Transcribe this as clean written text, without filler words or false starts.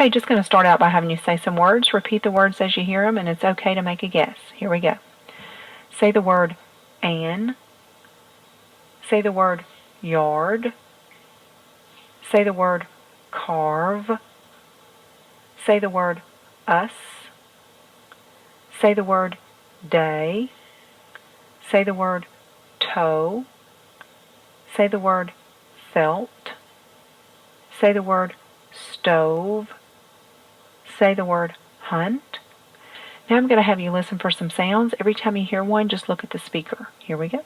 Okay, just going to start out by having you say some words. Repeat the words as you hear them, and it's okay to make a guess. Here we go. Say the word an. Say the word yard. Say the word carve. Say the word us. Say the word day. Say the word toe. Say the word felt. Say the word stove. Say the word hunt. Now I'm going to have you listen for some sounds. Every time you hear one, just look at the speaker. Here we go.